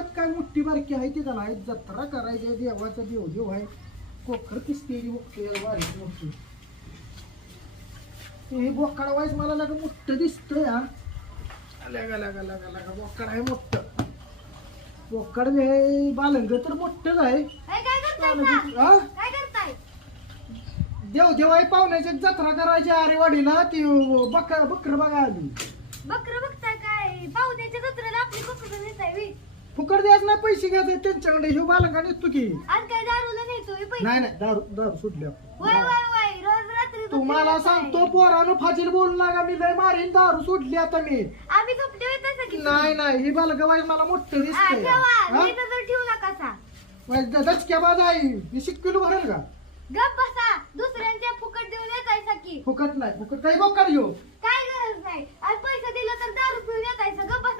त्यात काय मोठी बारकी आहे ती का नाही जत्रा करायची देवाचा देव आहे कोकर किसते वारी मोठी हे बोकड वाईस मला लागा मोठं दिसतंय हा लगा लगा लगा लगा बोकड आहे मोठं बोकड बी आहे बालंग तर मोठंच आहे हा? देव आहे पाहुण्याची जत्रा करायची अरे वाडीला ती बकर बघा आली बकरं बघताय काय पाहुण्याच्या जत्रेला आपली बकरं नेताय वी फुकट द्यायच नाही पैसे घ्यायचे त्यांच्याकडे हे बालंगा नेतो की आज काय दारूला नेतोय पैसे नाही नाही दारू दारू सुटली आपण. वय वय वय रोज रात्री तुम्हाला सांगतो पोरानं फाजील बोलू लागा मी लय मारीन दारू सोडली आता मी आम्ही झोपले होते तसं की नाही नाही ही बालगा वाईज मला मोठं दिसतंय ठेवा मी नजर ठेवू नका सा दचक्याबाज आहे ही शिक्किलो भरेल का गप बसा दुसऱ्यांच्या फुकट देऊन येतायसा की फुकट नाही फुकट काही बोकड घेऊ काय गरज नाही आज पैसे दिलं तर दारू पिऊन येतायसा गप बसा